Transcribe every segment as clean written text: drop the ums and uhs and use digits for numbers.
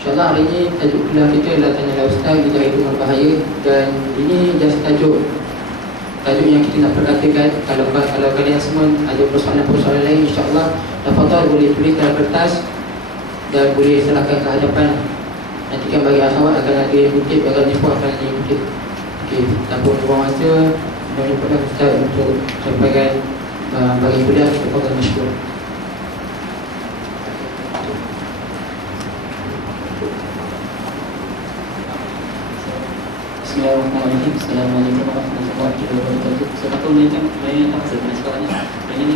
InsyaAllah hari ini tajuk kuliah kita adalah Tanyalah Ustaz, Lidah itu berbahaya. Dan ini just tajuk yang kita nak perkatakan. Kalau kalian semua ada persoalan-persoalan lain, insyaAllah daftar boleh tulis dalam kertas dan boleh serahkan ke hadapan. Nanti kan bagi akhwat akan ada yang kutip, akan jemput akan ada yang kutip. Okey, tanpa buang masa, mohon jemputkan Ustaz untuk sampaikan bagi kuliah. Tafadhal masykur. Bismillahirrahmanirrahim. Assalamualaikum warahmatullahi wabarakatuh. Saya mengingatkan sebenarnya sekolahnya. Dan ini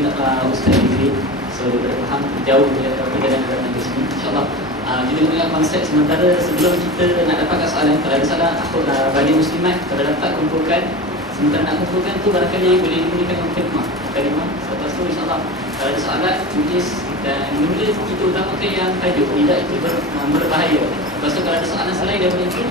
Ustaz Idri. So kita faham jauh dia perbezaan dalam di sini. InsyaAllah. Jadi mengenai konsep sementara sebelum kita nak dapatkan soalan, kalau ada soalan aku bagi muslimat, kalau dapat kumpulkan. Sementara nak kumpulkan tu barangkali boleh digunakan untuk kalimah. Lepas tu insyaAllah kalau ada soalan tulis dan mula kita utamakan yang tajuk lidah itu berbahaya. Lepas tu kalau ada soalan selain daripada itu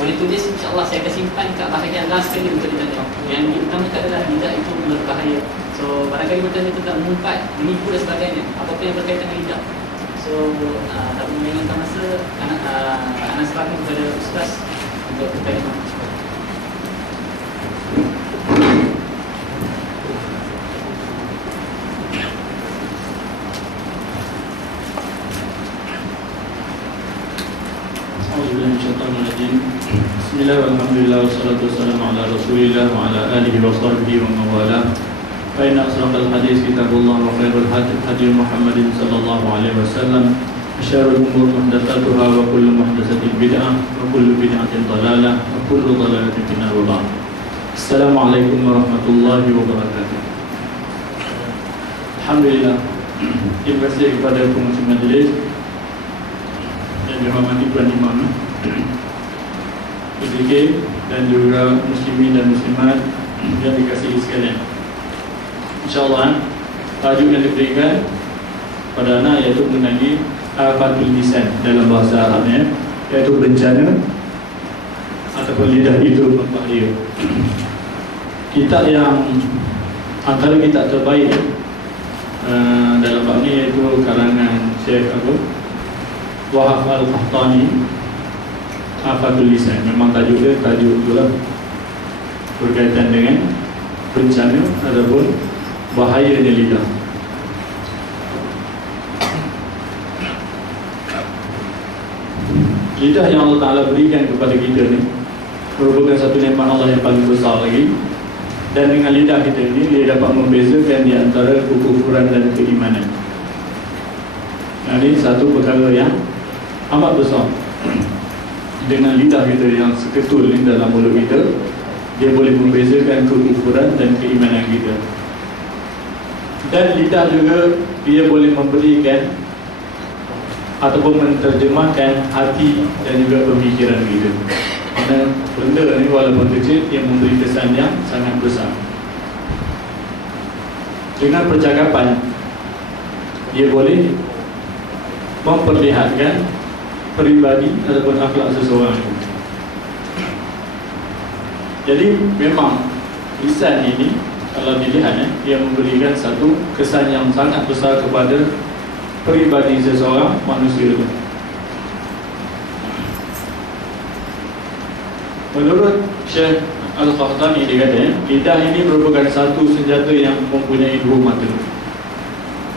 boleh tulis, insyaAllah saya akan simpan kat bahagian last sekali untuk ditanya. Yang diutamakan adalah lidah itu berbahaya. So barangkali bertanya tentang mengumpat, menipu dan sebagainya, apa-apa yang berkaitan dengan lidah. So tak mengingatkan masa anak serahkan kepada Ustaz untuk bertanya. Bismillah, alhamdulillah, wassalatu wassalamu ala rasulillah wa ala alihi wa sahbihi wa mawalah. Fa inna asraqal hadis kitabullah wa khairul hadi Muhammadin sallallahu alaihi wasallam. Syarrul umur muhdatsatuha wa kullu muhdatsatin bid'ah wa kullu bid'atin dhalalah wa kullu dhalalatin finnar wa ba'd. Assalamualaikum warahmatullahi wabarakatuh. Alhamdulillah. Terima kasih kepada pengurusi majlis yang dihormati Tuan Imam Zikir dan juga muslimin dan muslimat yang dikasihi sekalian. InsyaAllah tajuk yang diberikan pada anak iaitu mengenai afatul lisan dalam bahasa Arabnya, iaitu bencana ataupun lidah itu berbahaya. Kitab yang antara kitab terbaik dalam bab ini iaitu karangan Syekh Abu Wahab Al-Qahtani, Afatul Lisan. Memang tajuk dia tajuk itulah, berkaitan dengan bencana ataupun bahayanya lidah. Lidah yang Allah Ta'ala berikan kepada kita ni merupakan satu nikmat Allah yang paling besar lagi. Dan dengan lidah kita ni, dia dapat membezakan di antara kekufuran dan keimanan. Ini satu perkara yang amat besar. Dengan lidah kita yang seketul ni dalam mulut kita, dia boleh membezakan kekufuran dan keimanan kita. Dan lidah juga dia boleh memberikan ataupun menterjemahkan hati dan juga pemikiran kita. Kerana benda ni walaupun kecil, dia memberi kesan yang sangat besar. Dengan percakapan, dia boleh memperlihatkan peribadi ataupun akhlak seseorang. Jadi memang lisan ini kalau dilihat dia memberikan satu kesan yang sangat besar kepada peribadi seseorang manusia itu. Menurut Syekh Al-Qahtani, dia kata lidah ini merupakan satu senjata yang mempunyai dua mata.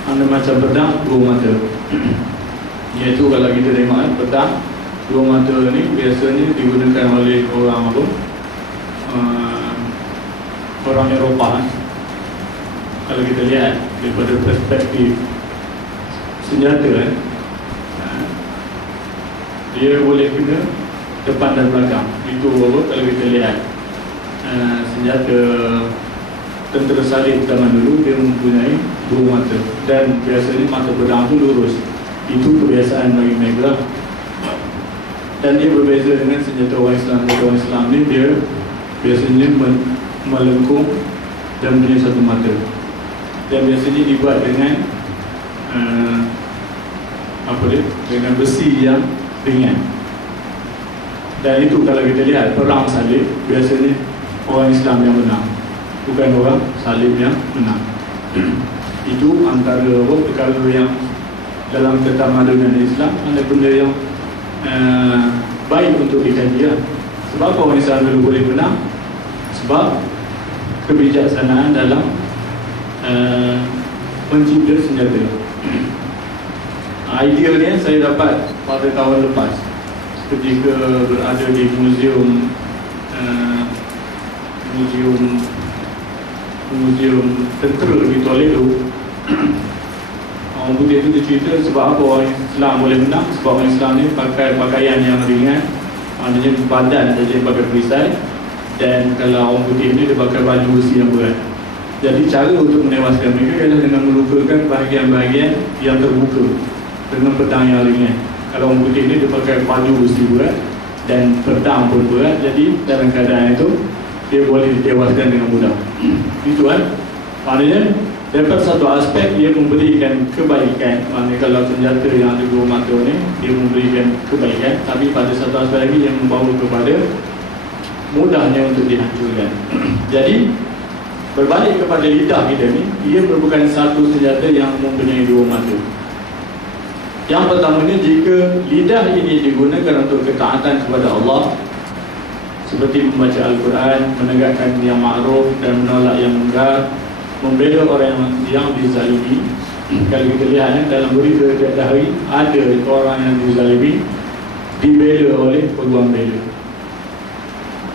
Anda macam pedang dua mata. Iaitu kalau kita tengok pedang dua mata ni biasanya digunakan oleh orang apa? Orang Eropah. Kalau kita lihat daripada perspektif senjata dia boleh guna depan dan belakang. Itu apa kalau kita lihat senjata tentera salib zaman dulu, dia mempunyai dua mata. Dan biasanya mata pedang itu lurus. Itu kebiasaan bagi mereka. Dan dia berbeza dengan senjata orang Islam. Senjata orang Islam ni dia biasanya melengkung dan punya satu mata. Dan biasanya dibuat dengan dengan besi yang ringan. Dan itu kalau kita lihat perang salib, biasanya orang Islam yang menang, bukan orang salib yang menang. Itu antara perkara yang dalam ketamadunan Islam, ada benda yang baik untuk dikaji lah. Sebab apa orang Islam dulu boleh menang? Sebab kebijaksanaan dalam mencipta senjata. Idea ni saya dapat pada tahun lepas ketika berada di muzium tentera di Toledo. Orang putih itu cerita sebab apa orang Islam boleh menang. Sebab orang Islam ni pakai pakaian yang ringan, maknanya badan saja pakai perisai, dan kalau orang putih ni dia pakai baju besi yang berat. Jadi cara untuk menewaskan mereka adalah dengan melukakan bahagian-bahagian yang terbuka dengan pedang yang ringan. Kalau orang putih ni dia pakai baju besi berat dan pedang pun berat, jadi dalam keadaan itu dia boleh ditewaskan dengan mudah. Itu kan? Maknanya dapat satu aspek dia memberikan kebaikan. Maknanya kalau senjata yang ada dua mata ni dia memberikan kebaikan, tapi pada satu aspek lagi yang membawa kepada mudahnya untuk dihancurkan. Jadi berbalik kepada lidah kita ni, ia merupakan satu senjata yang mempunyai dua mata. Yang pertamanya, jika lidah ini digunakan untuk ketaatan kepada Allah, seperti membaca Al-Quran, menegakkan yang ma'ruf dan menolak yang mungkar, membela orang yang dizalimi. Kalau kita lihat dalam berita tiap hari, ada orang yang dizalimi dibela oleh peguam bela.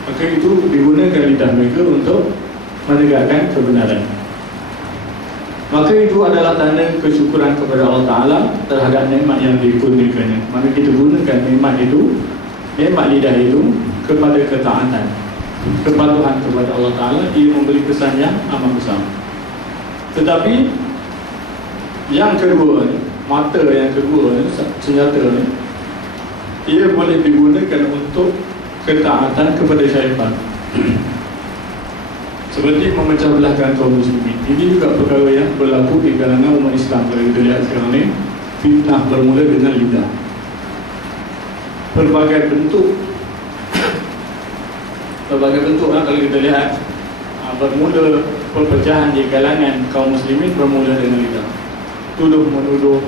Maka itu digunakan lidah mereka untuk menegakkan kebenaran. Maka itu adalah tanda kesyukuran kepada Allah Ta'ala terhadap nikmat yang dikurniakannya. Maka kita gunakan nikmat itu, nikmat lidah itu kepada ketaatan, kepatuhan kepada Allah Ta'ala. Ia memberi kesan yang amat besar. Tetapi yang kedua ni, mata yang kedua ni, senjata ni, ia boleh digunakan untuk ketaatan kepada syaitan. Seperti memecah belahkan kaum muslimin. Ini juga perkara yang berlaku di kalangan umat Islam. Kalau kita lihat sekarang ni, fitnah bermula dengan lidah. Berbagai bentuk kalau kita lihat, bermula perpecahan di kalangan kaum muslimin bermula dengan lidah. Tuduh menuduh,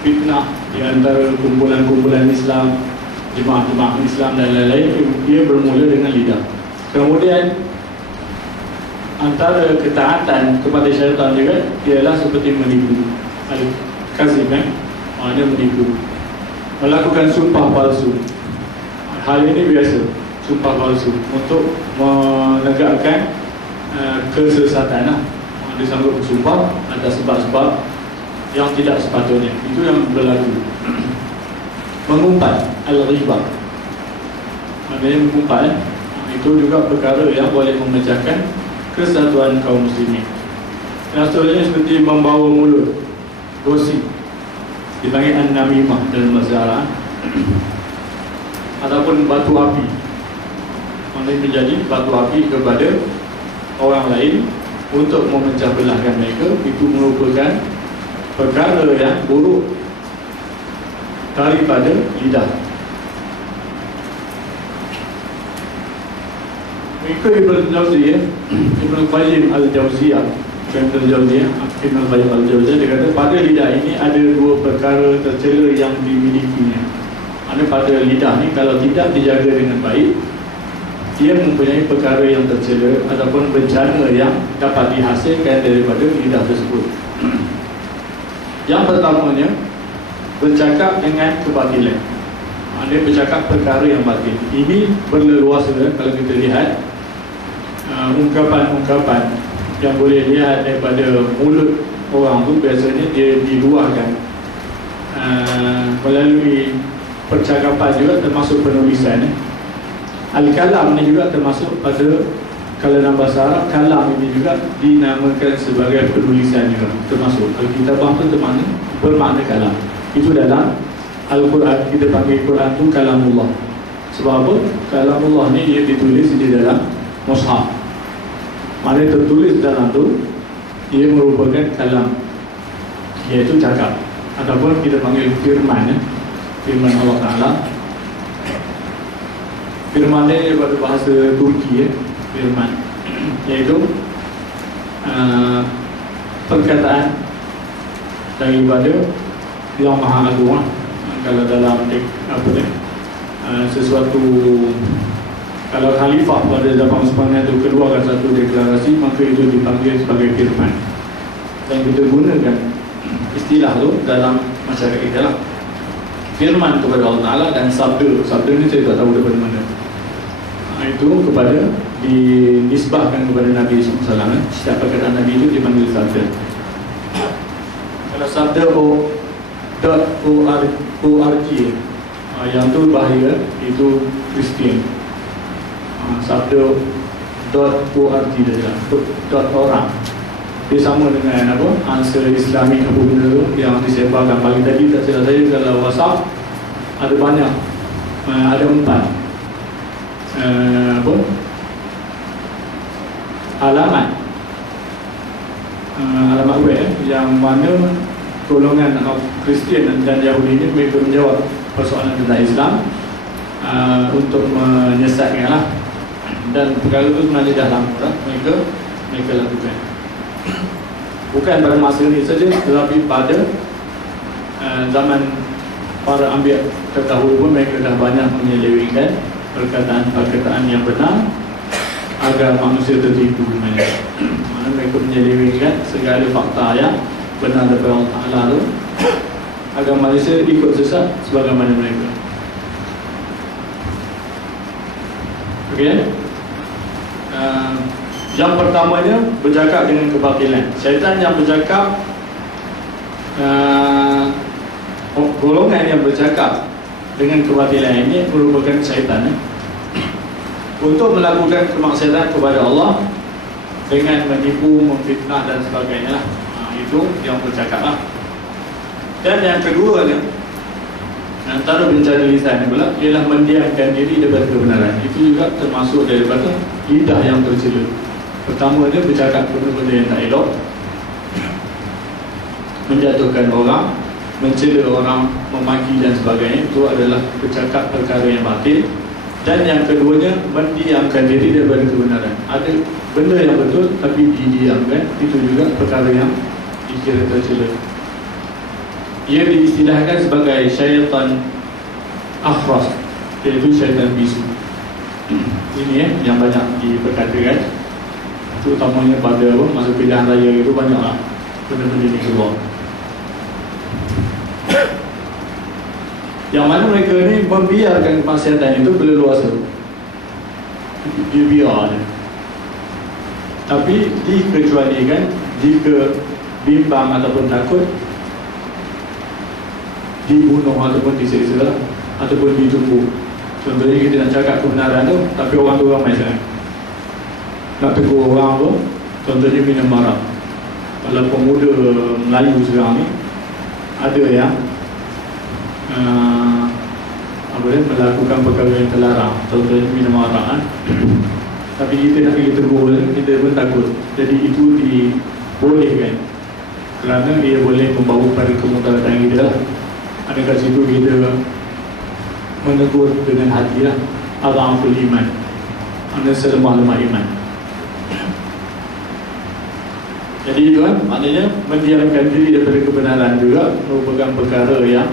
fitnah di antara kumpulan-kumpulan Islam, jemaah-jemaah Islam dan lain-lain, dia bermula dengan lidah. Kemudian antara ketaatan kepada syaitan juga ialah seperti menipu, al-kazib, maknanya menipu, melakukan sumpah palsu. Hal ini biasa, sumpah palsu untuk menegakkan kesesatan. Dia sanggup bersumpah atas sebab-sebab yang tidak sepatutnya. Itu yang berlaku. Mengumpat, al-ghibah, maknanya mengumpat. Itu juga perkara yang boleh memecahkan kesatuan kaum muslimin. Contohnya seperti membawa mulut, gosip, dipanggil an-namimah dalam bahasa Arab, ataupun batu api. Maknanya menjadi batu api kepada orang lain untuk memecah belahkan mereka. Itu merupakan perkara yang buruk daripada lidah. Ikut Ibn Jawziyah, Ibn Qayyim Al-Jawziyah, Ibn Qayyim Al-Jawziyah, dia kata pada lidah ini ada dua perkara tercela yang dimilikinya. Maksudnya pada lidah ni kalau tidak dijaga dengan baik, dia mempunyai perkara yang tercela ataupun bencana yang dapat dihasilkan daripada lidah tersebut. Yang pertamanya, bercakap dengan kebatilan. Maksudnya bercakap perkara yang batil. Ini berleluasa kalau kita lihat ungkapan-ungkapan yang boleh lihat daripada mulut orang tu, biasanya dia diluahkan melalui percakapan juga, termasuk penulisan. Al-kalam ni juga termasuk pada, kalau dalam bahasa Arab, kalam ini juga dinamakan sebagai penulisan juga, termasuk Al-Kitabah tu bermakna kalam. Itu dalam Al-Quran, kita panggil Quran tu kalamullah. Sebab apa? Kalamullah ni dia ditulis di dalam mushaf. Mana tertulis dalam tu, dia merupakan kalam, iaitu cakap, ataupun kita panggil firman, firman Allah Ta'ala. Firman ni daripada bahasa Turki, firman, iaitu perkataan daripada Yang Maha Agung, kalau dalam sesuatu, kalau khalifah pada zaman Utsman itu keluarkan satu deklarasi, maka itu dipanggil sebagai firman. Dan kita gunakan istilah tu dalam masyarakat kita lah. Firman kepada Allah Ta'ala dan sabda. Sabda ni saya tak tahu daripada mana. Itu kepada dinisbahkan kepada Nabi SAW. Setiap perkataan Nabi itu dipanggil sabda. Kalau sabda .org, yang tu bahaya, itu Kristian. Sabda .org dia .orang. Dia sama dengan apa? Answer Islamic apa benda tu yang disebarkan pagi tadi. Tak silap saya, kalau WhatsApp ada banyak, ada 4 alamat web yang mana golongan Kristian dan Yahudi ini mereka menjawab persoalan tentang Islam untuk menyesatkan lah. Dan perkara itu sebenarnya dah lama lah mereka lakukan. Bukan pada masa ini saja, tetapi pada zaman para ambil terdahulu pun mereka dah banyak menyelewengkan perkataan-perkataan yang benar agar manusia tertipu. Mana mereka menyelewengkan segala fakta yang benar daripada Allah Ta'ala tu agar manusia ikut sesat sebagaimana mereka. Okey. Yang pertamanya bercakap dengan kebatilan. Syaitan yang bercakap, golongan yang bercakap dengan kebatilan ini merupakan syaitan untuk melakukan kemaksiatan kepada Allah dengan menipu, memfitnah dan sebagainya lah. Itu yang bercakap lah. Dan yang kedua ni, antara bencana lisan pula ialah mendiamkan diri daripada kebenaran. Itu juga termasuk daripada lidah yang tercela. Pertama dia bercakap benda-benda yang tak elok, menjatuhkan orang, mencela orang, memaki dan sebagainya. Itu adalah bercakap perkara yang batil. Dan yang keduanya, mendiamkan diri daripada kebenaran. Ada benda yang betul tapi didiamkan. Itu juga perkara yang dikira tercela. Ia diistilahkan sebagai syaitan akhras, iaitu syaitan bisu. Ini yang banyak diperkatakan, terutamanya pada masa pilihan raya itu banyaklah benda-benda ni keluar. Yang mana mereka ni membiarkan kemaksiatan itu berleluasa. Dia biar je. Tapi dikecualikan jika bimbang ataupun takut dibunuh ataupun disiksa ataupun ditumbuk. Contohnya kita nak cakap kebenaran tu, tapi orang tu ramai sangat. Nak tegur orang tu, contohnya minum marah. Kalau pemuda Melayu sekarang ni, ada yang melakukan perkara yang terlarang, contohnya minum marah kan? Tapi kita nak pergi tegur, kita pun takut. Jadi itu dibolehkan kerana dia boleh membawa pada kemudaratan kita lah. Ada kat situ kita menegur dengan hati lah. Adhaful iman, anda selemah-lemah iman. Jadi itu kan, maknanya mendiamkan diri daripada kebenaran juga merupakan perkara yang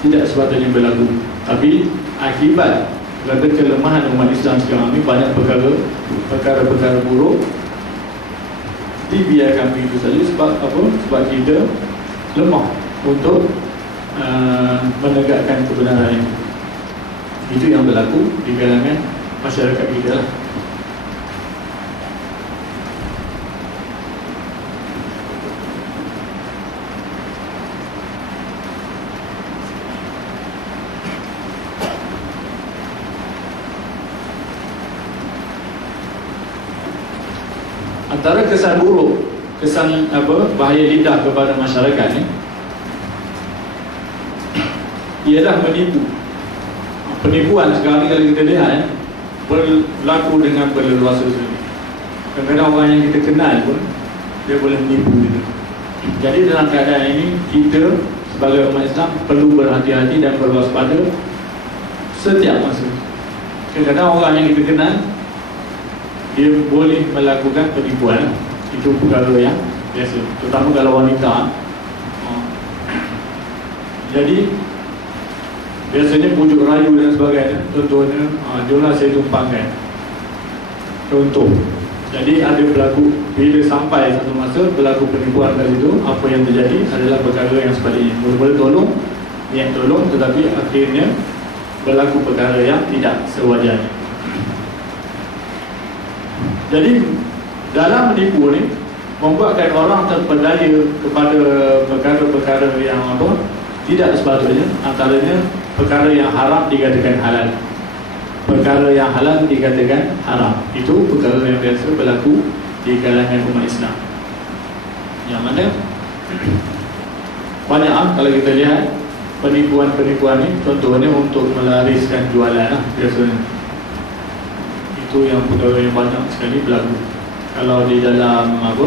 tidak sepatutnya berlaku. Tapi akibat kerana kelemahan umat Islam sekarang ni, banyak perkara-perkara buruk dibiarkan begitu saja. Sebab apa? Sebab kita lemah untuk menegakkan kebenaran ini. Itu yang berlaku di kalangan masyarakat kita lah. Antara kesan buruk, kesan bahaya lidah kepada masyarakat ni ialah menipu. Penipuan sekarang ni kalau kita lihat berlaku dengan berleluasa sekali. Kadang-kadang orang yang kita kenal pun dia boleh menipu kita. Jadi dalam keadaan ini, kita sebagai umat Islam perlu berhati-hati dan berwaspada setiap masa. Kadang-kadang orang yang kita kenal dia boleh melakukan penipuan. Itu perkara yang biasa, terutama kalau wanita. Jadi Biasanya pujuk rayu dan sebagainya. Contohnya jomlah saya tumpangkan. Contoh. Jadi ada berlaku, bila sampai satu masa berlaku penipuan kat situ, apa yang terjadi adalah perkara yang sebaliknya. Mula-mula tolong, niat tolong, tetapi akhirnya berlaku perkara yang tidak sewajarnya. Jadi dalam menipu ni membuatkan orang terpedaya kepada perkara-perkara yang apa tidak sepatutnya. Antaranya perkara yang haram dikatakan halal, perkara yang halal dikatakan haram. Itu perkara yang biasa berlaku di kalangan umat Islam. Yang mana banyak kalau kita lihat penipuan-penipuan ni, contohnya untuk melariskan jualan lah biasanya. Itu yang perkara yang banyak sekali berlaku. Kalau di dalam apa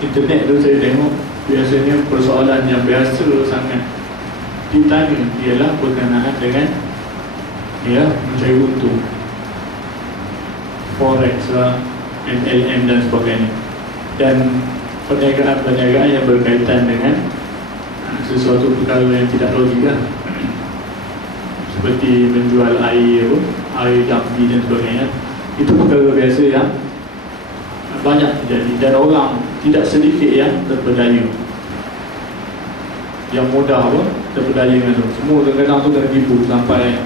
internet tu saya tengok, biasanya persoalan yang biasa sangat ditanya ialah berkenaan dengan mencari untung, forex lah, MLM dan sebagainya, dan perniagaan-perniagaan yang berkaitan dengan sesuatu perkara yang tidak logik lah, seperti menjual air jambi dan sebagainya. Itu perkara biasa yang banyak terjadi, dan orang tidak sedikit yang terpedaya, yang mudah terpedaya dengan tu. Semua kadang-kadang tu kena tipu sampai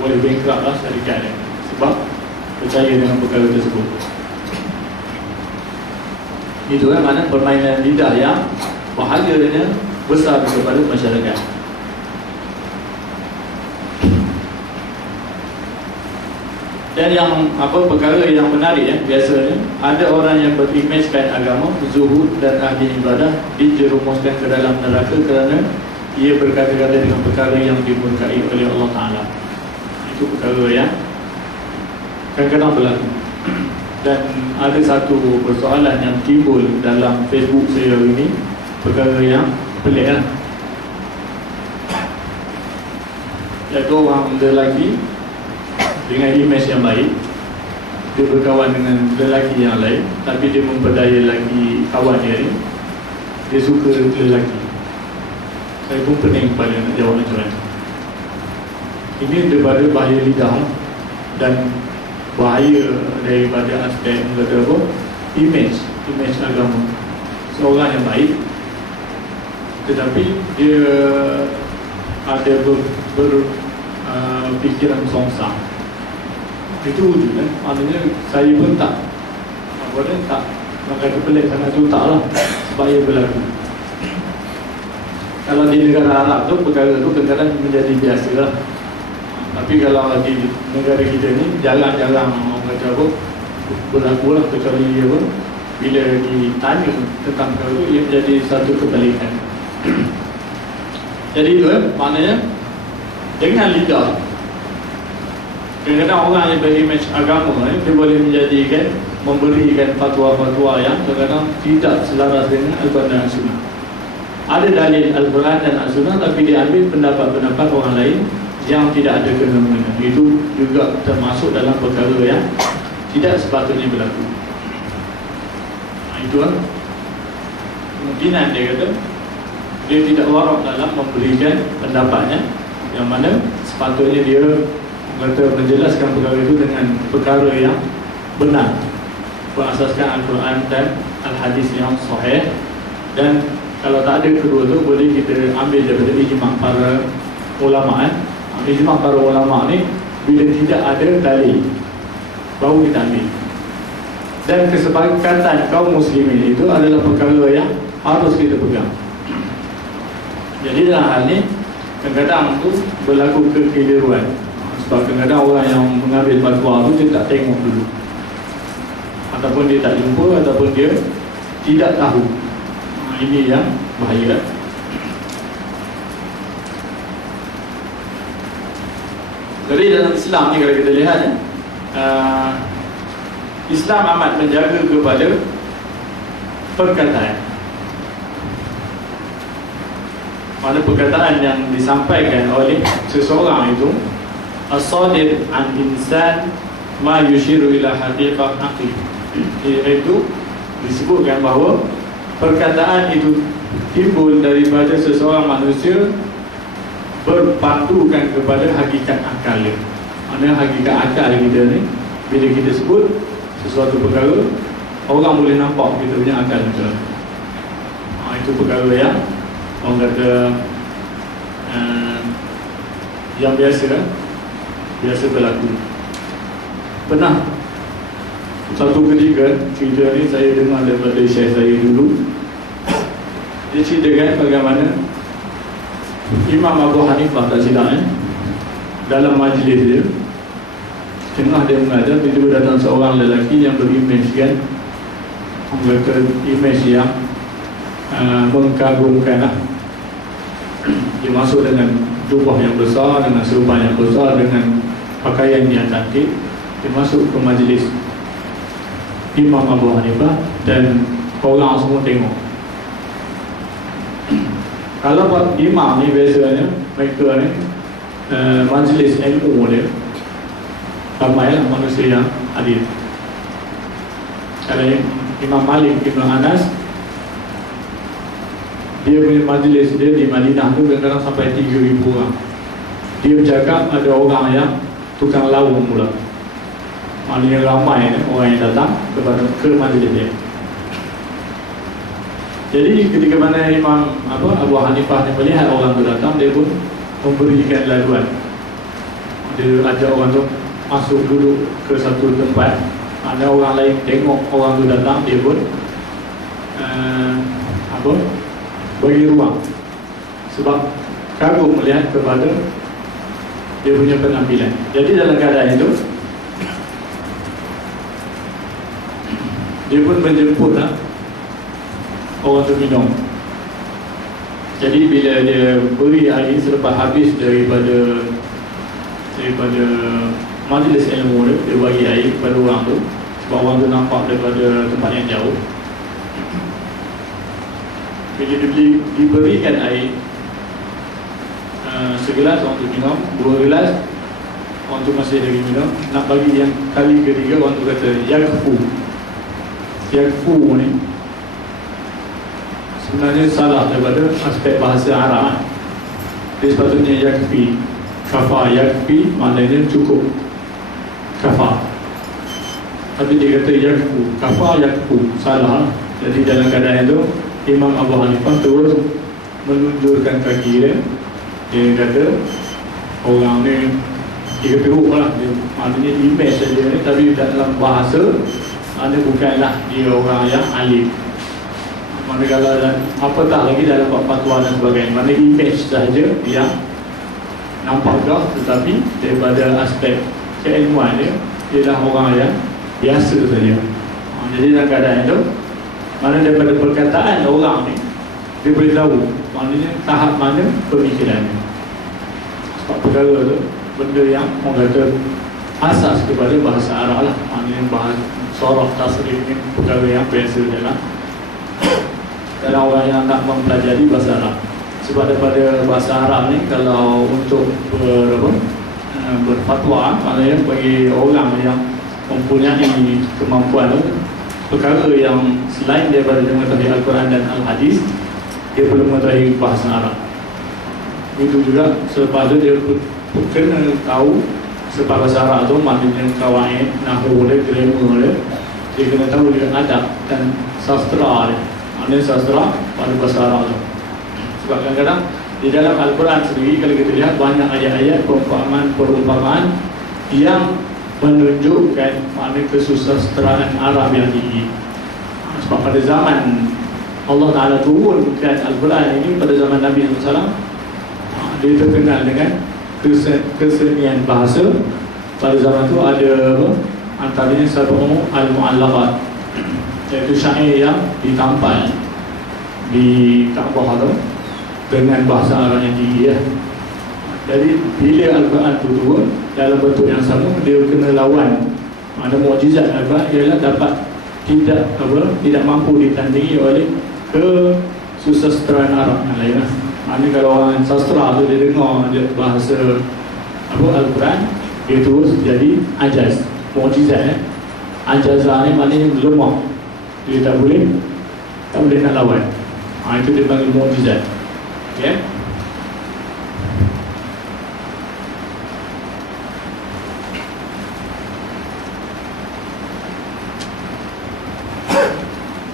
boleh bankrupt lah syarikat dia, sebab percaya dengan perkara tersebut. Itu kan mana permainan lidah yang bahayanya besar kepada masyarakat. Dan yang perkara yang menarik biasanya ada orang yang berimagekan agama, zuhud dan ahli ibadah dijerumuskan ke dalam neraka kerana ia berkata-kata dengan perkara yang dimurkai oleh Allah Ta'ala. Itu perkara yang kadang-kadang berlaku. Dan ada satu persoalan yang timbul dalam Facebook saya ini, perkara yang pelik lah. Iaitu orang lelaki dengan imej yang baik, dia berkawan dengan lelaki yang lain, tapi dia memperdaya lelaki kawan dia ni, dia suka lelaki. Saya pun pening pada nak jawab macam mana. Ini daripada bahaya lidah dan bahaya daripada aspek imej agama. Seorang yang baik tetapi dia ada fikiran songsang. Itu wujud kan. Maknanya saya pun tak nak kata pelik sangat tu taklah, sebab ia berlaku. Kalau di negara Arab tu perkara tu kadang-kadang menjadi biasa lah. Tapi kalau di negara kita ni jarang-jarang orang kata berlaku lah, kecuali bila ditanya tentang perkara tu ia menjadi satu kebalikan. Jadi itu maknanya dengan lidah, kadang-kadang orang yang berimej agama dia boleh memberikan fatwa-fatwa yang kadang-kadang tidak selaras dengan Al-Quran dan As-Sunnah. Ada dalil Al-Quran dan As-Sunnah, tapi dia ambil pendapat-pendapat orang lain yang tidak ada kena-mengena. Itu juga termasuk dalam perkara yang tidak sepatutnya berlaku. Itu kemungkinan dia kata dia tidak warak dalam memberikan pendapatnya, yang mana sepatutnya dia menjelaskan perkara itu dengan perkara yang benar, berasaskan Al-Quran dan Al-Hadis yang sahih. Dan kalau tak ada kedua tu, boleh kita ambil daripada ijma' para ulama. Ijma' para ulama ni bila tidak ada dalil baru kita ambil. Dan kesepakatan kaum muslimin itu adalah perkara yang harus kita pegang. Jadi dalam hal ni kadang-kadang tu berlaku kekeliruan. Sebab kadang-kadang orang yang mengambil fatwa tu dia tak tengok dulu, ataupun dia tak jumpa, ataupun dia tidak tahu. Ini yang bahaya. Jadi dalam Islam ni kalau kita lihat Islam amat menjaga kepada perkataan. Mana perkataan yang disampaikan oleh seseorang itu as-sadir an insan ma yushiru ila haqiqah aqli. Iaitu disebutkan bahawa perkataan itu timbul daripada seseorang manusia berpandukan kepada hakikat akal dia. Mana hakikat akal kita ni, bila kita sebut sesuatu perkara, orang boleh nampak kita punya akal kita. Itu perkara yang orang kata yang biasa berlaku. Pernah satu ketika, cerita ni saya dengar daripada syekh saya dulu. Dia ceritakan bagaimana Imam Abu Hanifah, tak silap dalam majlis dia, tengah dia mengajar, tiba-tiba datang seorang lelaki yang berimej kan, mereka imej yang mengagumkan lah. Dia masuk dengan jubah yang besar, dengan serban yang besar, dengan pakaian yang cantik. Dia masuk ke majlis Imam Abu Hanifah dan orang semua tengok. Kalau buat imam ni biasanya mereka ni majlis ilmu dia ramailah manusia yang hadir. Kalau Imam Malik Ibn Anas, dia punya majlis dia di Madinah tu kadang-kadang sampai 3,000 orang. Dia bercakap ada orang yang tukang lawung pula. Maknanya ramai orang yang datang ke majlis dia. Jadi ketika mana Imam Abu Hanifah ni melihat orang tu datang, dia pun memberikan laluan. Dia ajak orang tu masuk duduk ke satu tempat. Ada orang lain tengok orang tu datang, dia pun bagi ruang. Sebab kagum melihat kepada dia punya penampilan. Jadi dalam keadaan itu, dia pun menjemput orang tu minum. Jadi bila dia beri air selepas habis daripada majlis ilmu dia bagi air kepada orang tu, sebab orang tu nampak daripada tempat yang jauh. Bila diberikan air segelas, orang tu minum, 2 gelas, orang tu masih lagi minum. Nak bagi yang kali ketiga, orang tu kata yakfu ni sebenarnya salah daripada aspek bahasa Arab. Dia sepatutnya yakfi, kafa. Yakfi maknanya cukup, kafa. Tapi dia kata yakfu, kafa yakfu, salah. Jadi dalam keadaan itu Imam Abu Hanifah terus menunjukkan kaki dia. Dia kata orang ni, dia teruk lah, maknanya imej saja ni, tapi dalam bahasa ada bukanlah dia orang yang alim. Manakala apatah lagi dalam fatwa dan sebagainya, mana imej sahaja yang nampakkah, tetapi daripada aspek keilmuan dia, ialah orang yang biasa saja. Jadi dalam keadaan itu, mana daripada perkataan orang ni, dia boleh tahu maknanya tahap mana pemikirannya. Sebab perkara tu benda yang orang kata asas kepada bahasa Arab lah. Maknanya bahasa sorof tasrif ni perkara yang biasa dalam orang yang nak mempelajari bahasa Arab. Sebab daripada bahasa Arab ni, kalau untuk berfatwa, maknanya bagi orang yang mempunyai kemampuan tu, perkara yang selain daripada mengetahui Al-Quran dan Al-Hadis, dia perlu mengetahui bahasa Arab. Itu juga selepas tu dia kena tahu sebab bahasa Arab tu maknanya kawaid, nahwu dia, grammar dia. Dia kena tahu dia adab dan sastra dia. Maknanya sastra pada bahasa Arab tu. Sebab kadang-kadang di dalam Al-Quran sendiri, kalau kita lihat banyak ayat-ayat perumpamaan yang menunjukkan makna kesusastraan Arab yang tinggi. Sebab pada zaman Allah Ta'ala turunkan Al-Quran ini, pada zaman Nabi SAW, dia terkenal dengan kesenian bahasa. Pada zaman itu ada antaranya sab'u al-mu'allaqat, iaitu syair yang ditampal di Kaabah itu dengan bahasa Arab yang tinggi ya. Jadi bila Al-Quran itu turun dalam bentuk yang sama, dia kena lawan. Ada mukjizat Al-Quran ialah dapat tidak mampu ditandingi oleh kesusastraan Arab yang lain lah. Maknanya kalau orang sastra tu dia dengar dia bahasa Al-Quran, dia terus jadi ajaz, mukjizat Ajazah ni maknanya lemah, dia tak boleh nak lawan. Itu dipanggil mukjizat. Okay?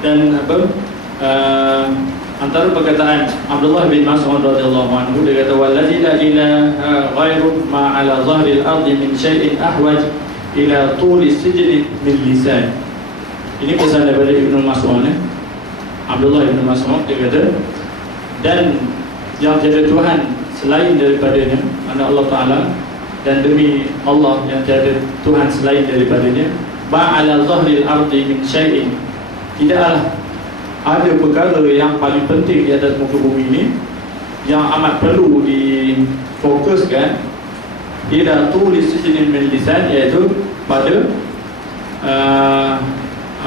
Dan antara perkataan Abdullah bin Mas'ud radhiyallahu anhu, dia kata wallazi la ilaha ghairu ma ala zahril ardi min syai'in ahwaj ila tuli sijni min lisan. Ini pesan daripada Ibnu Mas'ud, Abdullah bin Mas'ud, dia kata, dan yang tiada Tuhan selain daripadanya, Allah Ta'ala, dan demi Allah yang tiada Tuhan selain daripadanya, ma ala zahril ardi min syai'in, tidaklah ada perkara yang paling penting di atas muka bumi ini yang amat perlu difokuskan ila tulis sijnin min lisan, iaitu pada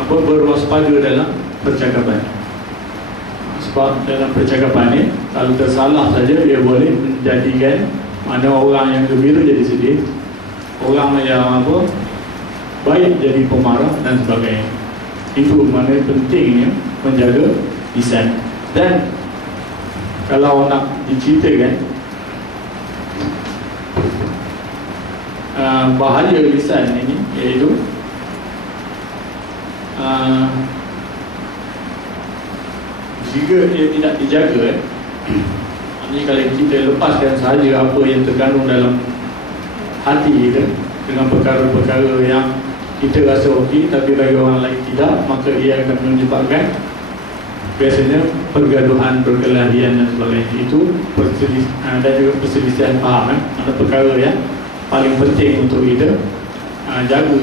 berwaspada dalam percakapan. Sebab dalam percakapan ni, kalau tersalah saja dia boleh menjadikan mana orang yang gembira jadi sedih, orang yang baik jadi pemarah dan sebagainya. Itu mana pentingnya menjaga lisan. Dan kalau nak diceritakan bahaya lisan ini, iaitu jika dia tidak dijaga, ini kalau kita lepaskan sahaja apa yang terkandung dalam hati kita dengan perkara-perkara yang kita rasa okey tapi bagi orang lain tidak, maka ia akan menyebabkan biasanya pergaduhan, perkelahian dan sebagainya. Itu dan juga perselisihan faham. Ada perkara yang paling penting untuk kita jaga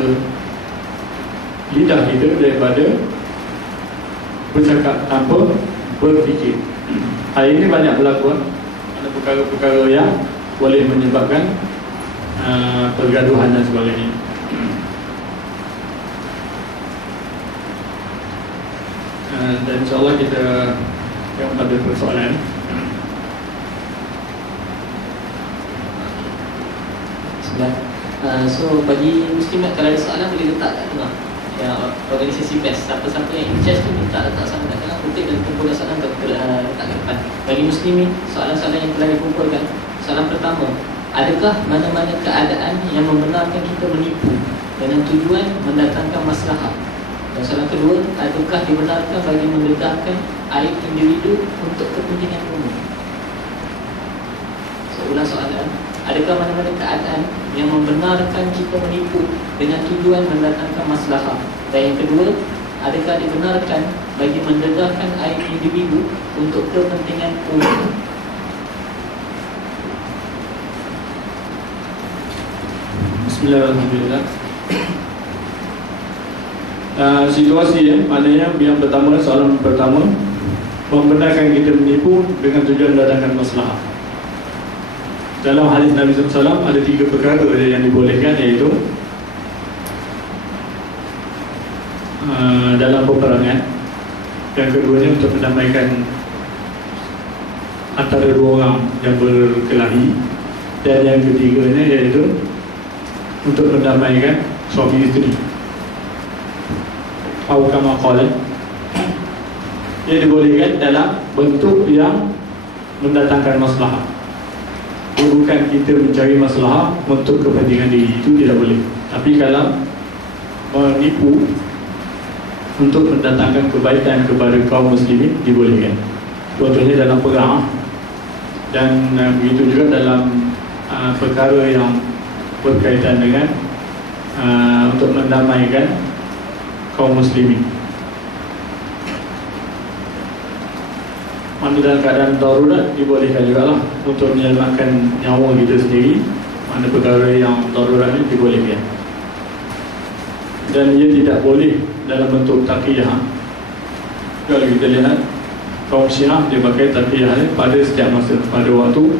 lidah kita daripada bercakap tanpa berfikir. Hari ini banyak berlaku, ada perkara-perkara yang boleh menyebabkan pergaduhan dan sebagainya. Dan insyaAllah kita yang pada persoalan. So bagi muslimat, kalau ada soalan boleh letak kat tengah ya, organisasi best. Siapa-siapa yang in-charge tu minta letak soalan kat tengah, kutip dan kumpulkan soalan letak kat depan. Bagi muslimin, soalan-soalan yang telah dikumpulkan. Soalan pertama, adakah mana-mana keadaan yang membenarkan kita menipu dengan tujuan mendatangkan maslahat? Dan soalan kedua, adakah dibenarkan bagi mendedahkan aib individu untuk kepentingan umum? So, ulang soalan, adakah mana-mana keadaan yang membenarkan kita menipu dengan tujuan mendatangkan maslahat? Dan yang kedua, adakah dibenarkan bagi mendedahkan aib individu untuk kepentingan umum? Bismillahirrahmanirrahim. Situasi maknanya yang pertama, soalan pertama, membenarkan kita menipu dengan tujuan mendatangkan maslahat. Dalam hadis Nabi SAW ada 3 perkara yang dibolehkan, iaitu dalam peperangan, yang keduanya untuk mendamaikan antara 2 orang yang berkelahi, dan yang ketiganya iaitu untuk mendamaikan suami isteri. Atau kama qala, ia dibolehkan dalam bentuk yang mendatangkan maslahat. Bukan kita mencari maslahat untuk kepentingan diri, itu tidak boleh. Tapi kalau menipu untuk mendatangkan kebaikan kepada kaum muslimin, dibolehkan. Contohnya dalam perang, dan begitu juga dalam perkara yang berkaitan dengan untuk mendamaikan kaum muslimin. Mana dalam keadaan darurat dibolehkan juga lah untuk menyelamatkan nyawa kita sendiri. Mana perkara yang darurat ini dibolehkan. Dan ia tidak boleh dalam bentuk taqiyah. Kalau kita lihat kaum Syiah, dia pakai taqiyah pada setiap masa, pada waktu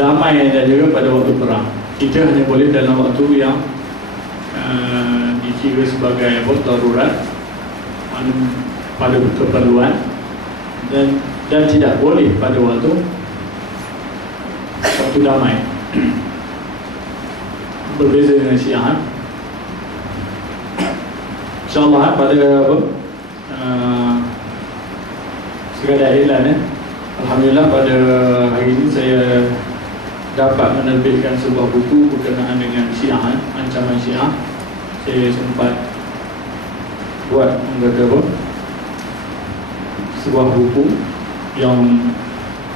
damai dan juga pada waktu perang. Kita hanya boleh dalam waktu yang dikira sebagai darurat, pada keperluan, dan tidak boleh pada waktu damai. Berbeza dengan Syiah. InsyaAllah pada sekadar iklan Alhamdulillah pada hari ini saya dapat menerbitkan sebuah buku berkenaan dengan Syiah, ancaman Syiah. Saya sempat buat sebuah buku yang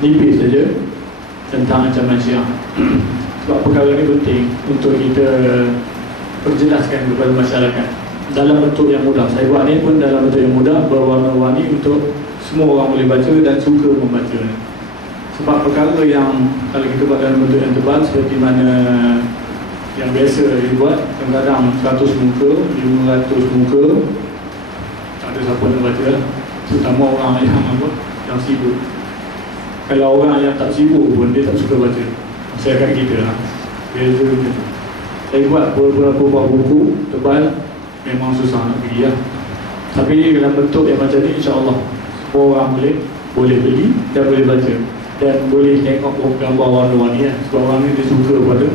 nipis saja tentang ancaman Syiah. Sebab perkara ini penting untuk kita perjelaskan kepada masyarakat dalam bentuk yang mudah. Saya buat ni pun dalam bentuk yang mudah, berwarna-warni untuk semua orang boleh baca dan suka membaca. Sebab perkara yang kalau kita buat dalam bentuk yang tebal seperti mana yang biasa dibuat, kadang-kadang 100 muka, 500 muka, tak ada siapa nak baca lah. Terutama orang yang sibuk. Kalau orang yang tak sibuk pun dia tak suka baca. Masyarakat kita lah beza macam tu. Saya buat beberapa buah buku tebal, memang susah nak pergi lah. Tapi dalam bentuk yang macam ni, insyaAllah semua orang boleh beli dan boleh baca dan boleh tengok gambar warna-warni lah. Sebab orang ni dia suka pada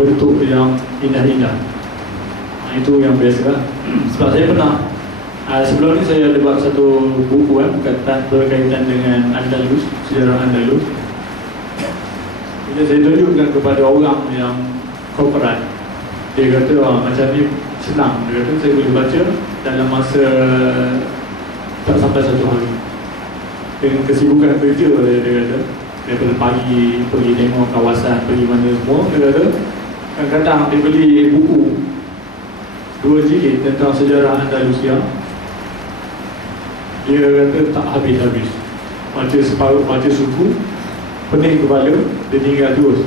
bentuk yang indah-indah. Itu yang biasa lah. Sebab saya pernah sebelum ni saya ada buat satu buku berkaitan dengan Andalus, sejarah Andalus. Bila saya tunjukkan kepada orang yang korporat, dia kata macam ni senang. Dia kata saya boleh baca dalam masa tak sampai 1 hari. Dengan kesibukan kerja dia kata, daripada pagi pergi tengok kawasan, pergi mana semua, dia kata kadang-kadang dia beli buku 2 jilid tentang sejarah Andalusia. Dia kata tak habis-habis. Baca separuh, baca suku, pening kepala, dia tinggal terus.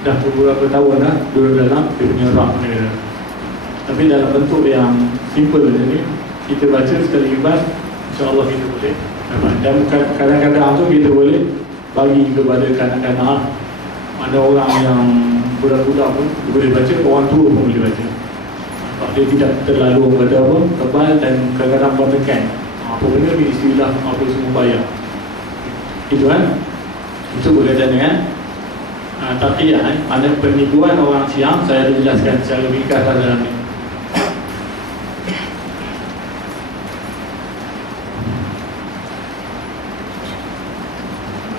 Dah beberapa tahun dah duduk dalam dia punya rak dia. Tapi dalam bentuk yang simple macam ni, kita baca sekali lepas, insya-Allah kita boleh dapat. Dan kadang-kadang tu kita boleh bagi kepada kanak-kanak. Ada orang yang budak-budak pun boleh baca, orang tua pun boleh baca. Sebab dia tidak terlalu tebal dan kadang-kadang bertekan. Apa benda ni istilah, apa semua bayar. Itu kan? Itu berkaitan dengan taqiyah, ada penipuan orang Syiah. Saya ada jelaskan secara ringkas dalam ni.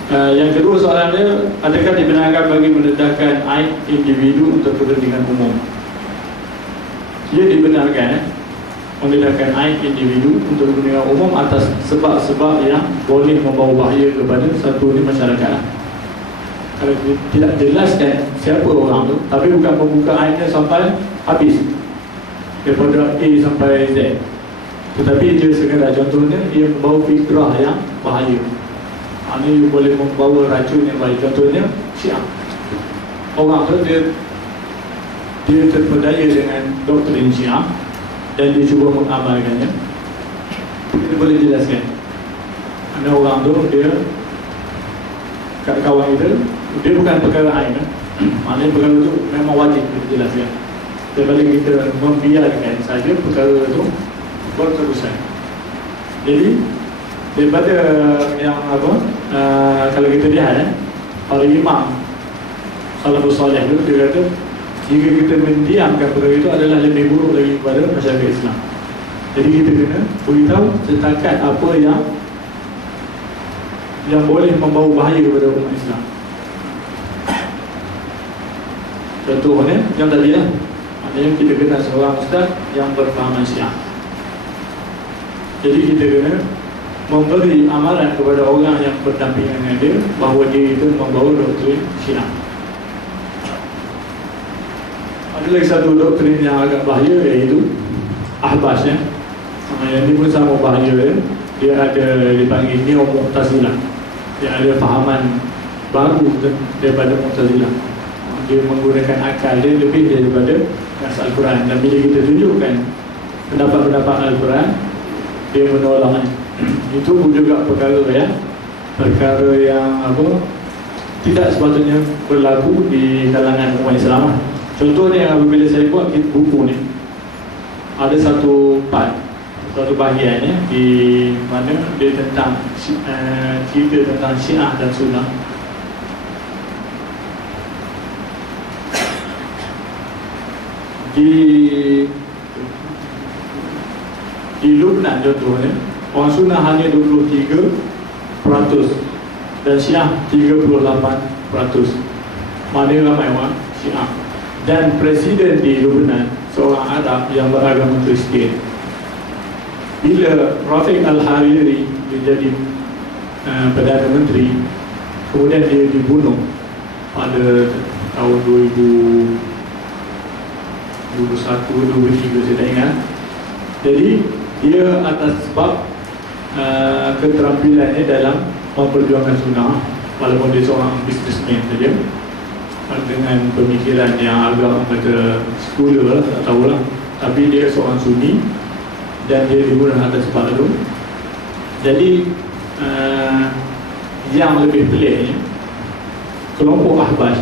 Yang kedua soalan dia, adakah dibenarkan bagi mendedahkan aib individu untuk kepentingan umum? Ia dibenarkan mendedahkan aib individu untuk kepentingan umum atas sebab-sebab yang boleh membawa bahaya kepada satu masyarakat. Kalau tidak jelaskan siapa orang tu, tapi bukan membuka aibnya sampai habis daripada A sampai Z, tetapi dia sekadar contohnya dia membawa fikrah yang bahaya. Ini boleh membawa racun yang baik. Contohnya Syiah, orang tu dia terpedaya dengan doktrin Syiah dan dia cuba mengamalkannya. Kita boleh jelaskan. Ada orang tu dia kat kawan kita, dia bukan perkara aib kan? Maknanya perkara tu memang wajib kita jelaskan. Daripada kita membiarkan saja perkara tu berterusan. Jadi daripada yang kalau kita lihat para imam salafus salih tu, dia kata jika kita mendiamkan perkara itu adalah lebih buruk lagi kepada masyarakat Islam. Jadi kita kena beritahu setakat apa yang boleh membawa bahaya kepada umat Islam. Contohnya yang tadi lah, maknanya kita kena seorang ustaz yang berfahaman Syiah. Jadi kita kena memberi amalan kepada orang yang berdampingan dengan dia bahawa dia itu membawa doktrin Syiah. Ada lagi satu doktrin yang agak bahaya, iaitu Ahbas ya. Yang ini pun sama bahaya ya. Dia ada dipanggil Neo-Mu'tazilah. Dia ada fahaman baru daripada Mu'tazilah. Dia menggunakan akal dia lebih daripada nas Al-Quran. Dan bila kita tunjukkan pendapat-pendapat Al-Quran, dia menolaknya. Itu juga perkara yang tidak sepatutnya berlaku di kalangan umat Islam. Contohnya apabila saya buat buku ni, ada satu bahagiannya di mana dia tentang cerita tentang Syiah dan Sunnah. Di Lebanon contohnya, Orang Sunnah hanya 23% dan Syiah 38%. Mana ramai orang Syiah. Dan presiden di Lebanon seorang Arab yang beragama Kristian. Bila Rafiq Al-Hariri menjadi Perdana Menteri, kemudian dia dibunuh pada tahun 2021-2023 saya tak ingat. Jadi dia atas sebab keterampilannya dalam memperjuangkan sunnah, walaupun dia seorang businessman saja dengan pemikiran yang agak kata sekular lah, tak tahulah, tapi dia seorang Sunni dan dia dibunuh atas sebab itu. Jadi yang lebih peliknya, kelompok Ahbas,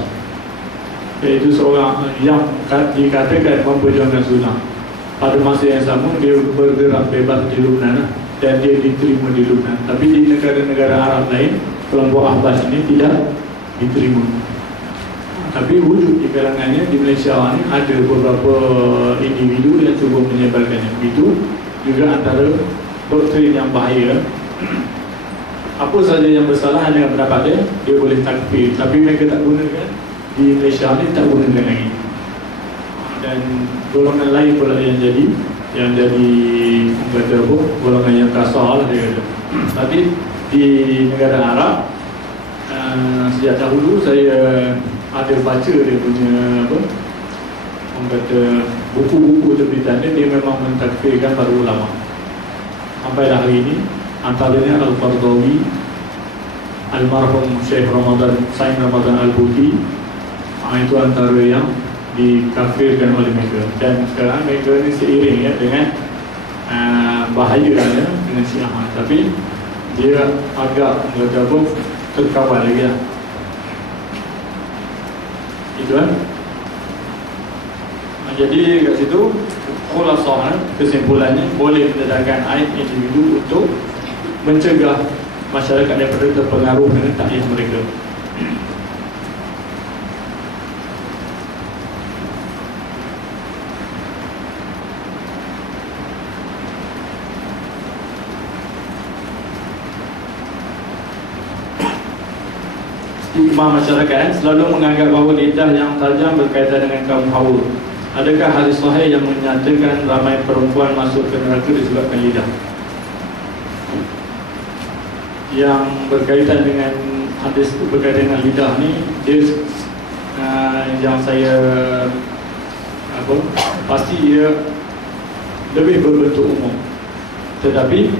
iaitu seorang yang dikatakan memperjuangkan sunnah, pada masa yang sama dia bergerak bebas di Lebanon dan dia diterima di Lebanon. Tapi di negara-negara Arab lain, kelompok Ahbas ini tidak diterima. Tapi wujud di kalangannya di Malaysia ini ada beberapa individu yang cuba menyebarkannya. Itu juga antara doktrin yang bahaya. Apa saja yang bersalah dengan pendapat dia, dia boleh takfir. Tapi mereka tak gunakan. Di Malaysia ni tak gunakan lagi. Dan golongan lain pula yang jadi kata apa, golongan yang kasar lah dia kata. Tapi di negara Arab, sejak dahulu saya ada baca dia punya apa, orang kata buku-buku terbitan dia memang mentakfirkan para ulama. Sampailah hari ini antaranya Al-Qardawi, almarhum Syekh Sain Ramadan Al-Buti, itu antara yang dikafirkan oleh mereka. Dan sekarang mereka ni seiring ya dengan bahayanya dengan Syiah, tapi dia agak bergabung terkawal lagi lah. Itu kan. Jadi kat situ khulasah, kesimpulannya boleh mendedahkan aib individu untuk mencegah masyarakat daripada terpengaruh dengan takyah mereka. Stigma masyarakat selalu menganggap bahawa lidah yang tajam berkaitan dengan kaum hawa. Adakah hadis sahih yang menyatakan ramai perempuan masuk ke neraka disebabkan lidah? Yang berkaitan dengan hadis berkaitan dengan lidah ni, dia yang saya pasti ia lebih berbentuk umum. Tetapi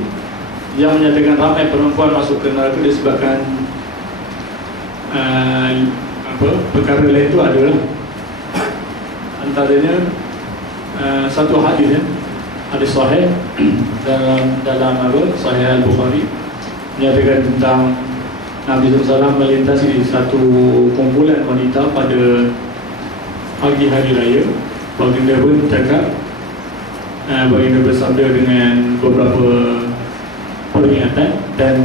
yang menyatakan ramai perempuan masuk ke neraka disebabkan perkara lain itu adalah antaranya satu hadis hadis sahih dalam Sahih Al-Bukhari menyatakan tentang Nabi SAW melintasi satu kumpulan wanita pada pagi hari raya. Baginda pun cakap, baginda bersabda dengan beberapa peringatan, dan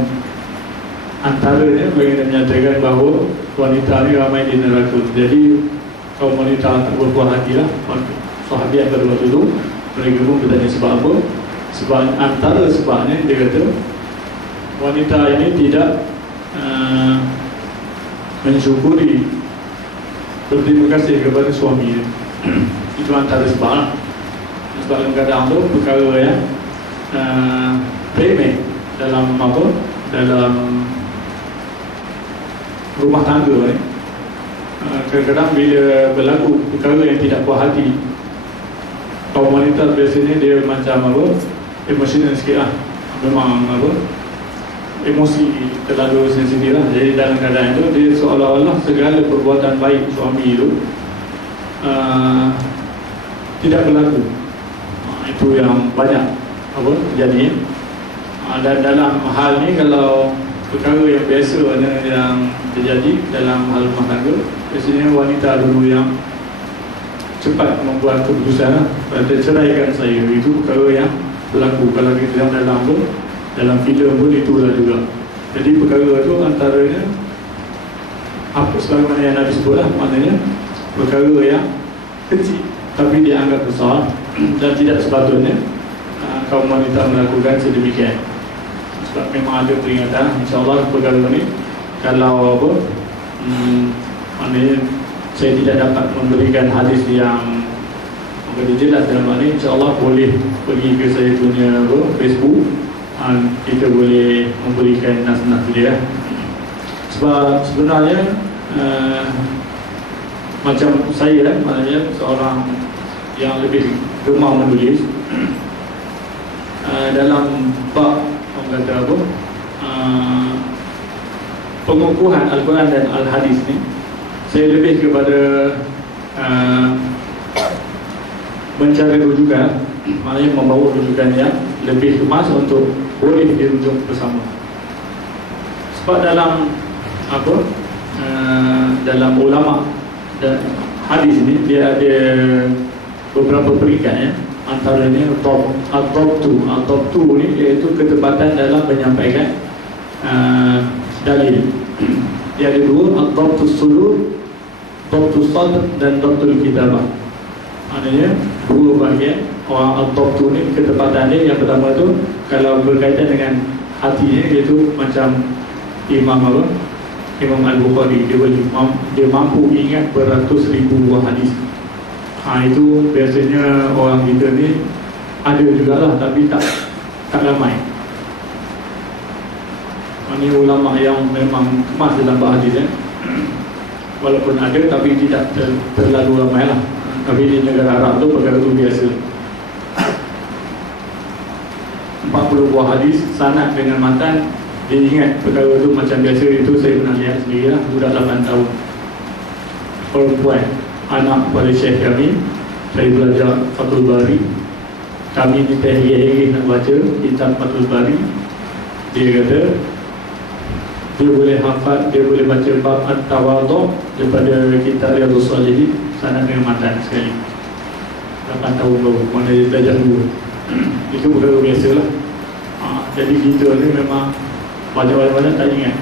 antaranya baginda menyatakan bahawa wanita ni ramai di neraka. Jadi kaum wanita tak berpuas hatilah. Sahabat pada waktu itu mereka pun bertanya sebab apa. Sebab antara sebabnya dia kata wanita ini tidak mensyukuri, berterima kasih kepada suami. Itu antara sebab. Sebab kadang-kadang tu perkara yang remeh dalam apa, dalam rumah tangga ni, kadang-kadang bila berlaku perkara yang tidak puas hati, kaum wanita biasanya dia macam apa, emosional sikit lah. Memang apa, emosi terlalu sensitif lah. Jadi dalam keadaan itu dia seolah-olah segala perbuatan baik suami itu tidak berlaku. Itu yang banyak apa terjadi. Dan dalam hal ni, kalau perkara yang biasa yang terjadi dalam hal rumah tangga, biasanya wanita dulu yang cepat membuat keputusan, kata ceraikan saya. Itu perkara yang berlaku. Kalau kita dalam filem pun itulah juga. Jadi perkara itu antaranya apa sebagaimana yang Nabi sebutlah, maknanya perkara yang kecil tapi dianggap besar dan tidak sepatutnya kaum wanita melakukan sedemikian. sebab memang ada peringatan. InsyaAllah perkara ni kalau apa maknanya saya tidak dapat memberikan hadis yang begitu jelas dalam hal ini, insyaAllah boleh pergi ke saya punya Facebook, kita boleh memberikan nas-nas dia. Sebab sebenarnya macam saya, maknanya seorang yang lebih gemar menulis dalam bab orang kata apa, pengukuhan Al-Quran dan Al-Hadis ni, saya lebih kepada mencari rujukan, maknanya membawa rujukan yang lebih kemas untuk boleh dirujuk bersama. Sebab dalam apa, dalam ulama dan hadis ini dia ada beberapa peringkat ya. Antaranya ad-dabtu ni iaitu ketepatan dalam menyampaikan dalil. Dia ada dua, ad-dabtus sudur, dabtus sadr dan dabtul kitabah. Maknanya dua bahagian. Orang ad-dabtu ni ketepatan dia, yang pertama tu kalau berkaitan dengan hatinya, iaitu macam Imam Al-Bukhari, dia mampu ingat beratus ribu buah hadis. Itu biasanya orang kita ni ada jugalah, tapi tak ramai. Ini ulama yang memang kemas dalam bab hadis walaupun ada, tapi tidak terlalu ramai lah. Tapi di negara Arab tu perkara tu biasa. 40 buah hadis sanad dengan matan, dia ingat perkara tu macam biasa. Itu saya pernah lihat sendiri lah, budak 8 tahun, perempuan, anak pada Syekh kami. Saya belajar Fathul Bari, kami ni terhiri-hiri nak baca kitab Fathul Bari. Dia kata dia boleh hafal, dia boleh baca bab At-Tawadhu daripada kitab Riyadhus Shalihin sanad dengan matan sekali. 8 tahun baru, mana dia belajar dulu. Itu perkara biasa lah. Jadi kita ni memang banyak-banyak tak ingat,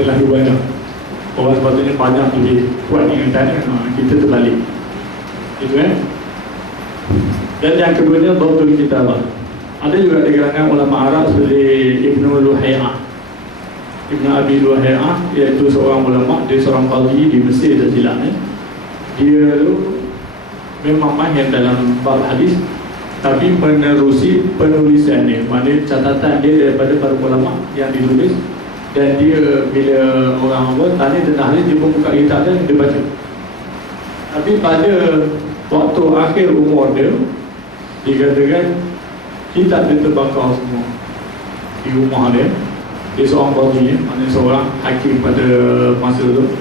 terlalu banyak. Orang sepatutnya banyak lebih kuat ingatan, kita terbalik. Itu kan. Dan yang keduanya dabtul kitabah. Ada juga di kalangan ulama Arab seperti Ibnu Luhay'ah, Ibnu Abi Luhay'ah, iaitu seorang ulama, dia seorang qadhi di Mesir dan silapnya. Dia tu memang mahir dalam bab hadis, tapi menerusi penulisan dia, maknanya catatan dia daripada para ulama yang ditulis. Dan dia bila orang tanya tentang hadis, dia pun buka kitab dia baca. Tapi pada waktu akhir umur dia, dikatakan kitab dia terbakar semua di rumah dia. Dia seorang qadhi, maknanya seorang hakim pada masa tu.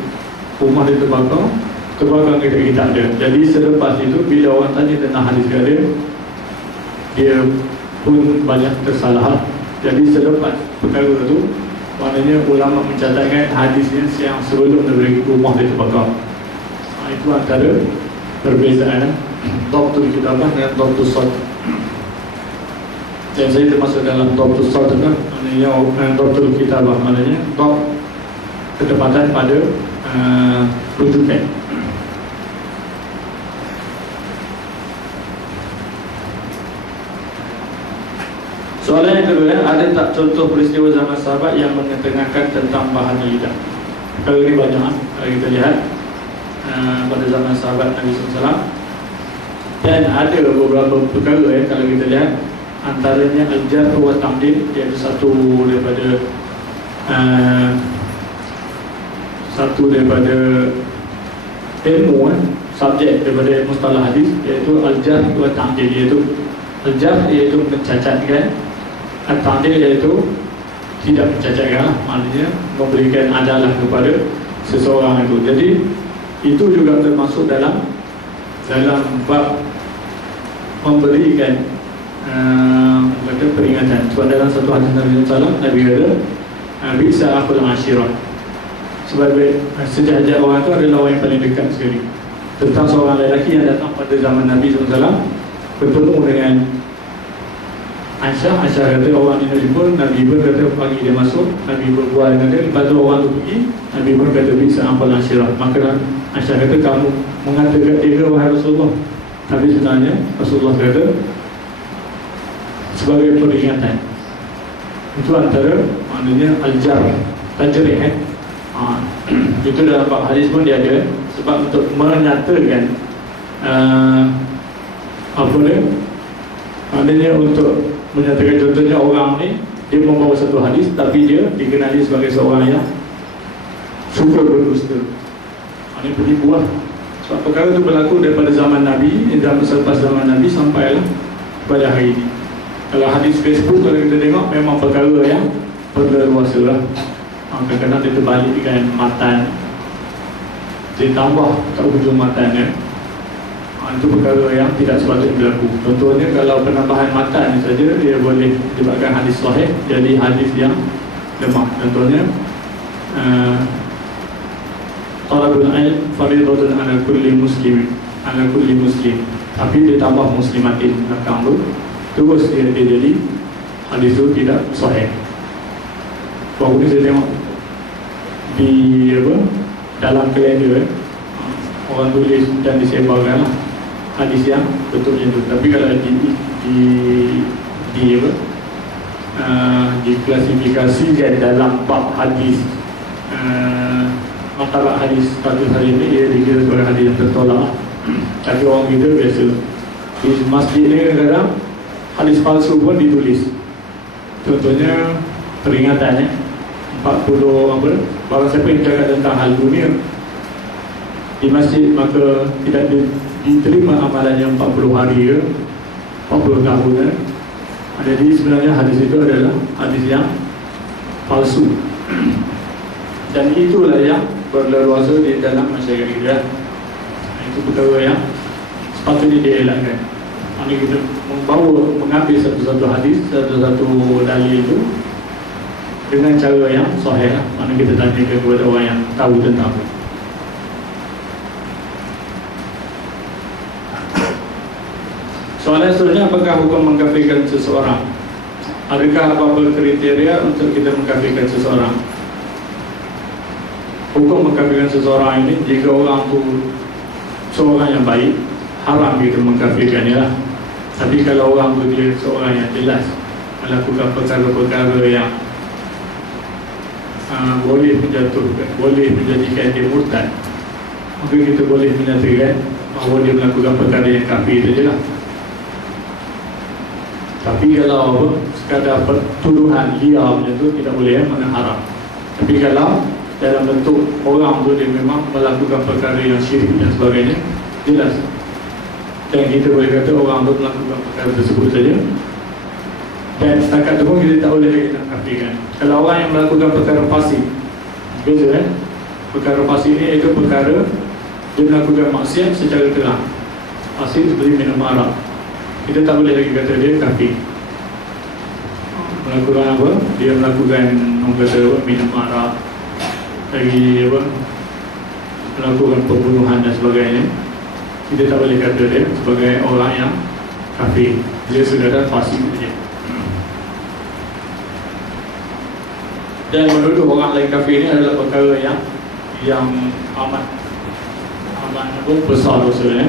Rumah dia terbakar kitab dia. Jadi selepas itu, bila orang tanya tentang hadis dia pun banyak tersalah. Jadi selepas perkara itu, maknanya ulama mencatatkan hadisnya yang sebelum daripada rumah dia terbakar. Itu antara perbezaan dabtul kitabah dengan dabtus sadr. Dan saya termasuk dalam dabtus sadr kan, maknanya dabtul kitabah, maknanya dab ketepatan pada rujukan. Soalan yang kedua, ada tak contoh peristiwa zaman sahabat yang mengetengahkan tentang bahan lidah? Kalau ini banyak, kalau kita lihat pada zaman sahabat Nabi SAW. Dan ada beberapa perkara kalau kita lihat, antaranya al-jarh wa ta'dil, iaitu satu daripada ilmu subjek daripada mustalah hadis, iaitu al-jarh wa ta'dil. Iaitu al-jarh iaitu mencacatkan, al-ta'dil iaitu tidak mencacatkan, maknanya memberikan adalah kepada seseorang itu. Jadi itu juga termasuk dalam bab memberikan peringatan. Sebab dalam satu hadis Nabi SAW, Nabi kata bisa akhul ashirah, sebagai sejahat orang itu adalah orang yang paling dekat sekali. Tentang seorang lelaki yang datang pada zaman Nabi SAW, bertemu dengan Aisyah. Aisyah kata orang ini pun, Nabi pun kata pagi dia masuk, Nabi berbual dengan dia. Lepas tu orang tu pergi, Nabi pun kata bisa akhul ashirah. Maka Aisyah kata, kamu mengatakan dia wahai Rasulullah. Tapi sebenarnya Rasulullah kata sebagai peringatan. Itu antara maknanya al-jar, tajrih itu dalam bab hadis pun dia ada, sebab untuk menyatakan apa dia, maknanya untuk menyatakan contohnya orang ni dia membawa satu hadis tapi dia dikenali sebagai seorang yang suka berdusta. Ini penipu lah. Sebab perkara itu berlaku daripada zaman Nabi dan selepas zaman Nabi sampailah pada hari ini. Kalau hadis Facebook, kalau kita tengok, memang perkara yang berleluasa lah. Kadang-kadang dia terbalikkan matan, dia tambah kat hujung matannya. Itu perkara yang tidak sepatutnya berlaku. Contohnya kalau penambahan matan saja, dia boleh menyebabkan hadis sahih jadi hadis yang lemah. Contohnya talabul ilm fardhatun ala kulli muslim, ala kulli muslim. Tapi dia tambah muslimatin belakang tu, terus dia jadi hadis itu tidak sahih. Baru ni saya tengok di apa, dalam kalender orang tulis dan disebarkan lah hadis yang betulnya tu. Tapi kalau di apa, diklasifikasikan dalam bab hadis, martabat hadis status hari ini, dia dikira sebagai hadis yang tertolak. Tapi orang kita biasa di masjid ni kadang-kadang hadis palsu pun ditulis. Contohnya peringatan 40 apa, barang siapa yang cakap tentang hal dunia di masjid, maka tidak diterima amalannya 40 hari ke 40 tahun ke. Jadi sebenarnya hadis itu adalah hadis yang palsu. Dan itulah yang berleluasa di dalam masyarakat kita. Itu perkara yang sepatutnya dielakkan. Mana kita mengambil satu-satu hadis, satu-satu dalil itu dengan cara yang sahih. Mana kita tanya kepada orang yang tahu tentang itu. Soalan seterusnya, apakah hukum mengkafirkan seseorang? Adakah apa-apa kriteria untuk kita mengkafirkan seseorang? Hukum mengkafirkan seseorang ini, jika orang tu seorang yang baik, haram kita mengkafirkannya lah. Tapi kalau orang tu dia seorang yang jelas melakukan perkara-perkara yang boleh menjatuhkan, boleh menjadikan dia murtad, maka kita boleh menyatakan bahawa dia melakukan perkara yang kafir sajalah. Tapi kalau apa, sekadar tuduhan liar macam tu, tidak boleh, mana haram. Tapi kalau dalam bentuk orang tu dia memang melakukan perkara yang syirik dan sebagainya, jelas, dan kita boleh kata orang tu melakukan perkara tersebut saja. Dan setakat tu pun kita tak boleh lagi nak kafirkan. Kalau orang yang melakukan perkara fasik, beza perkara fasik ni itu perkara dia melakukan maksiat secara terang. Fasik seperti minum arak, kita tak boleh lagi kata dia kafir. Melakukan apa? Dia melakukan, orang kata minum arak, lagi apa, melakukan pembunuhan dan sebagainya, kita tak boleh kata dia sebagai orang yang kafir. Dia sekadar fasik saja. Dan menuduh orang lain kafir ini adalah perkara yang amat besar dosanya.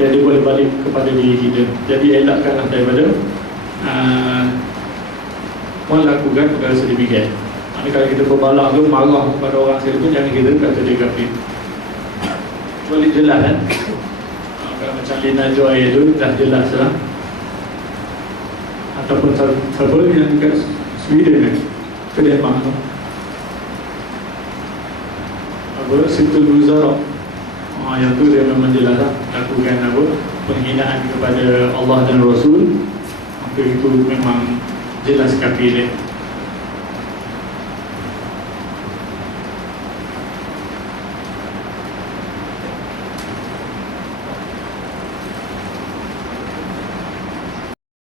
Jadi boleh balik kepada diri kita. Jadi elakkanlah daripada melakukan perkara sedemikian. Kalau kita berbalak tu, marah kepada orang sekali pun, jangan kita kata dia kafir. Boleh jelas kan? Kalau macam Lina Joy itu dah jelas lah. Ataupun siapa yang dekat Sweden kan, ke Denmark tu, apa, Situl Buzarok, yang tu dia memang jelas lah, lakukan apa, penghinaan kepada Allah dan Rasul, maka itu memang jelas kafir dia.